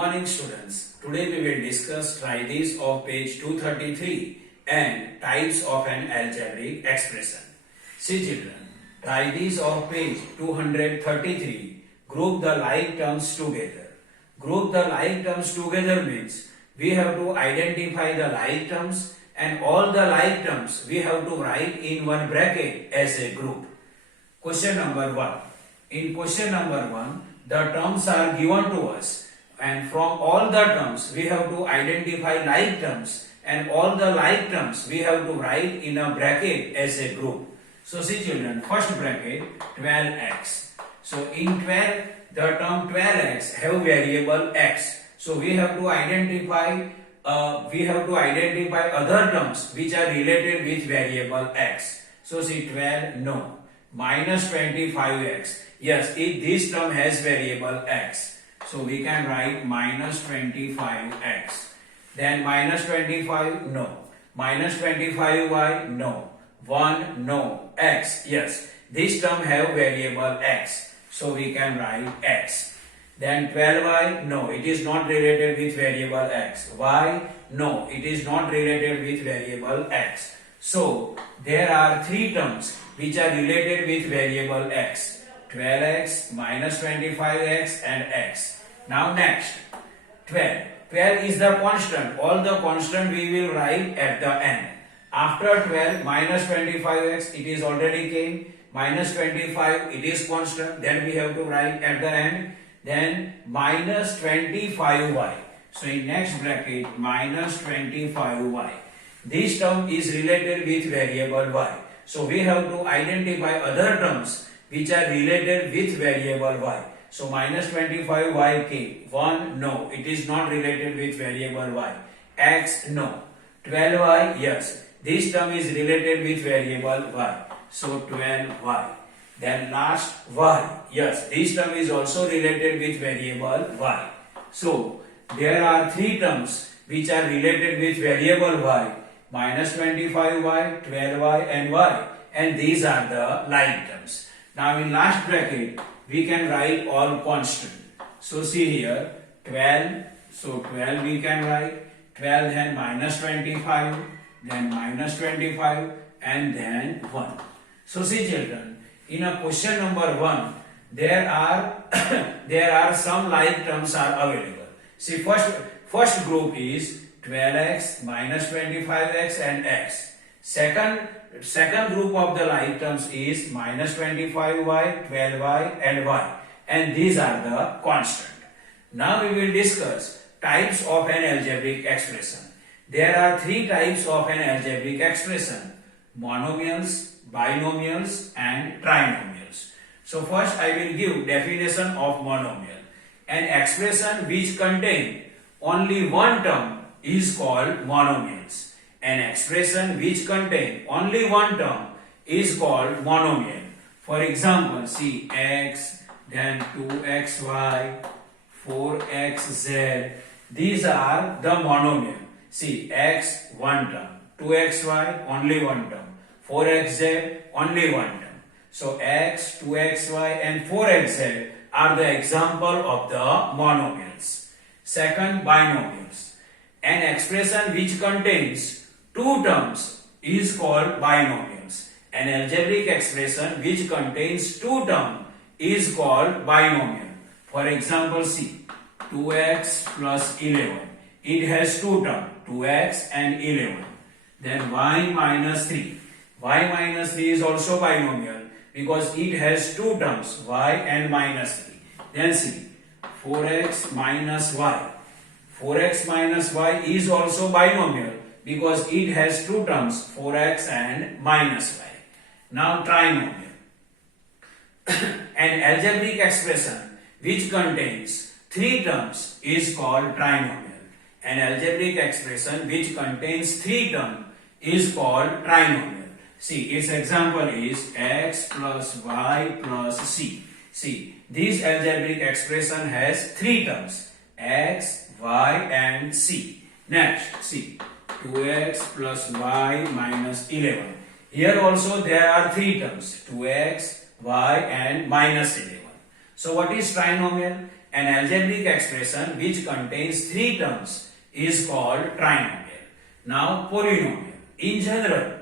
morning students. Today we will discuss trithees of page 233 and types of an algebraic expression. See children, trithees of page 233 group the like terms together. Group the like terms together means we have to identify the like terms and all the like terms we have to write in one bracket as a group. Question number 1. In question number 1, the terms are given to us. And from all the terms, we have to identify like terms, and all the like terms we have to write in a bracket as a group. So see children, first bracket 12x. So in 12, the term 12x have variable x. So we have to identify other terms which are related with variable x. So see 12, no. Minus 25x. Yes, if this term has variable x. So we can write minus 25x. Then minus 25, no. Minus 25y, no. 1, no. X, yes. This term have variable x. So we can write x. Then 12y, no. It is not related with variable x. Y, no. It is not related with variable x. So there are three terms which are related with variable x. 12x, minus 25x and x. Now next, 12. 12 is the constant. All the constant we will write at the end. After 12, minus 25x, it is already came. Minus 25, it is constant. Then we have to write at the end. Then minus 25y. So in next bracket, minus 25y. This term is related with variable y. So we have to identify other terms which are related with variable y. So minus 25y came. 1, no. It is not related with variable y. X, no. 12y, yes. This term is related with variable y. So 12y. Then last y. Yes, this term is also related with variable y. So there are three terms which are related with variable y. Minus 25y, 12y and y. And these are the like terms. Now in last bracket, we can write all constant. So see here, 12. So 12 we can write. 12 then minus 25, then minus 25 and then 1. So see children, in a question number 1, there are some like terms are available. See first group is 12x, minus 25x and x. Second group of the like terms is minus 25y, 12y and y. And these are the constant. Now we will discuss types of an algebraic expression. There are three types of an algebraic expression: monomials, binomials and trinomials. So first I will give definition of monomial. An expression which contains only one term is called monomials. An expression which contains only one term is called monomial. For example, see x, then 2xy, 4xz. These are the monomial. See x, one term. 2xy, only one term. 4xz, only one term. So x, 2xy and 4xz are the example of the monomials. Second, binomials. An expression which contains two terms is called binomials. An algebraic expression which contains two terms is called binomial. For example, see 2x plus 11. It has two terms, 2x and 11. Then y minus 3. Y minus 3 is also binomial because it has two terms, y and minus 3. Then see 4x minus y. 4x minus y is also binomial because it has two terms, 4x and minus y. Now trinomial. An algebraic expression which contains three terms is called trinomial. An algebraic expression which contains three terms is called trinomial. See, its example is x plus y plus c. See, this algebraic expression has three terms, x, y and c. Next, see, 2x plus y minus 11. Here also there are three terms, 2x, y and minus 11. So what is trinomial? An algebraic expression which contains three terms is called trinomial. Now polynomial. In general,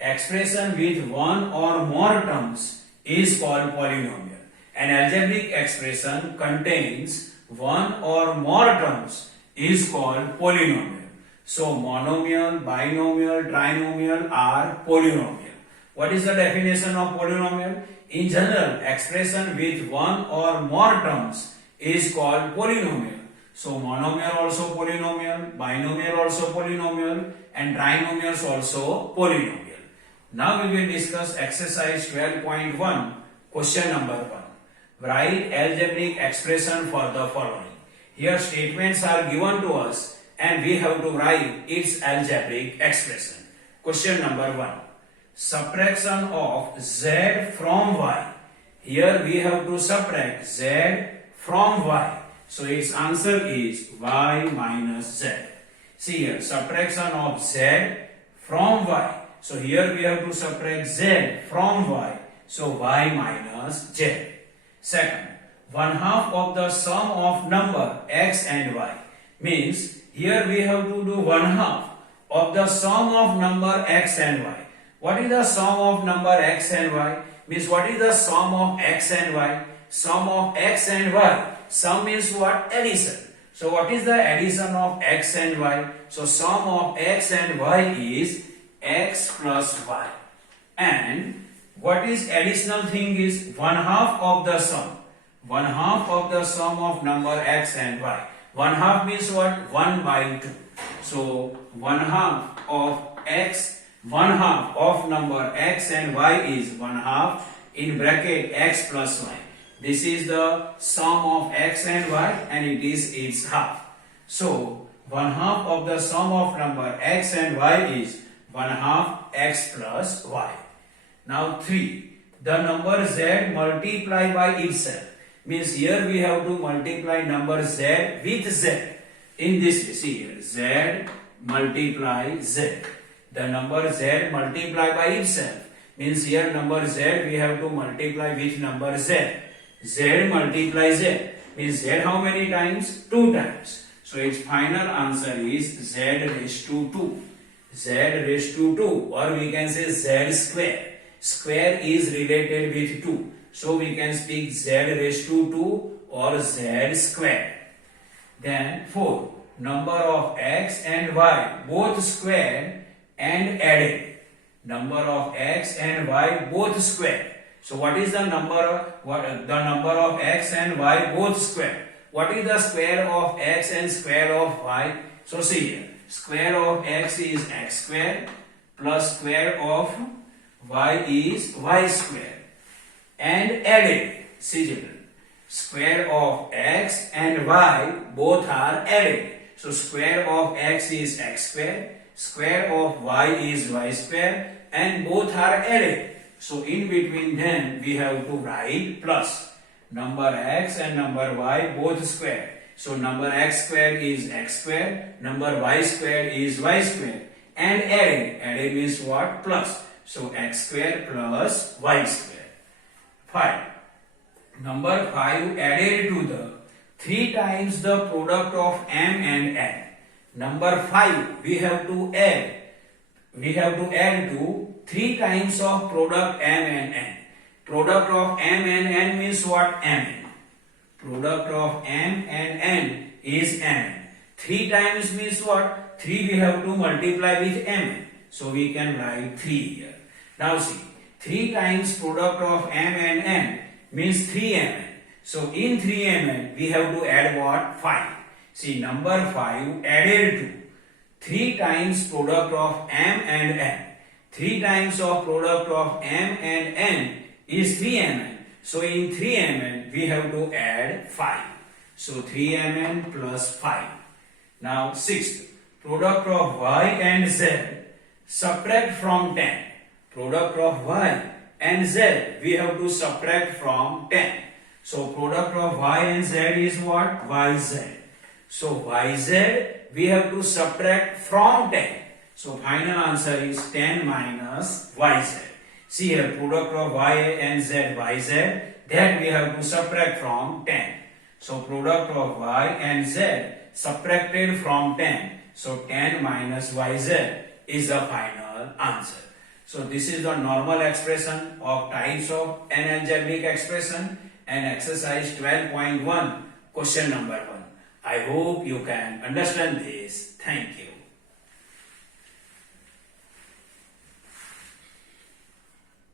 expression with one or more terms is called polynomial. An algebraic expression contains one or more terms is called polynomial. So monomial, binomial, trinomial are polynomial. What is the definition of polynomial? In general, expression with one or more terms is called polynomial. So monomial also polynomial, binomial also polynomial, and trinomials also polynomial. Now we will discuss exercise 12.1, question number 1. Write algebraic expression for the following. Here statements are given to us and we have to write its algebraic expression. Question number 1. Subtraction of z from y. Here we have to subtract z from y. So its answer is y minus z. See here, subtraction of z from y. So here we have to subtract z from y. So y minus z. Second, 1/2 of the sum of number x and y. Means here we have to do 1/2 of the sum of number x and y. What is the sum of number x and y? Means what is the sum of x and y? Sum of x and y. Sum means what? Addition. So what is the addition of x and y? So sum of x and y is x plus y. And what is additional thing is 1/2 of the sum. 1/2 of the sum of number x and y. 1/2 means what? 1 by 2. So 1/2 of x, 1/2 of number x and y is 1/2 in bracket x plus y. This is the sum of x and y and it is its half. So 1/2 of the sum of number x and y is 1/2 x plus y. Now 3. The number z multiply by itself. Means here we have to multiply number z with z. In this, see here, z multiply z. The number z multiply by itself. Means here number z we have to multiply with number z. Z multiply z. Means z how many times? 2 times. So its final answer is z raised to 2. Z raised to 2, or we can say z square. Square is related with 2. So we can speak z raised to 2 or z square. Then 4. Number of x and y both square and added. Number of x and y both square. So what is the number? The number of x and y both square. What is the square of x and square of y? So see here. Square of x is x square plus square of y is y square. And added. See children. Square of x and y both are added. So square of x is x square. Square of y is y square. And both are added. So in between them we have to write plus. Number x and number y both square. So number x square is x square. Number y square is y square. And added. Added means what? Plus. So x square plus y square. 5. Number 5 added to the 3 times the product of m and n. Number 5 we have to add. We have to add to 3 times of product m and n. Product of m and n means what? Mn. Product of m and n is mn. 3 times means what? 3 we have to multiply with mn. So we can write 3 here. Now see, 3 times product of m and n means 3mn. So in 3mn we have to add what? 5. See, number 5 added to 3 times product of m and n. 3 times of product of m and n is 3mn. So in 3mn we have to add 5. So 3mn plus 5. Now 6th, product of y and z subtract from 10. Product of y and z we have to subtract from 10. So product of y and z is what? Yz. So yz we have to subtract from 10. So final answer is 10 minus yz. See here, product of y and z, yz, that we have to subtract from 10. So product of y and z subtracted from 10. So 10 minus yz is the final answer. So this is the normal expression of types of n algebraic expression and exercise 12.1 question number 1. I hope you can understand this. Thank you.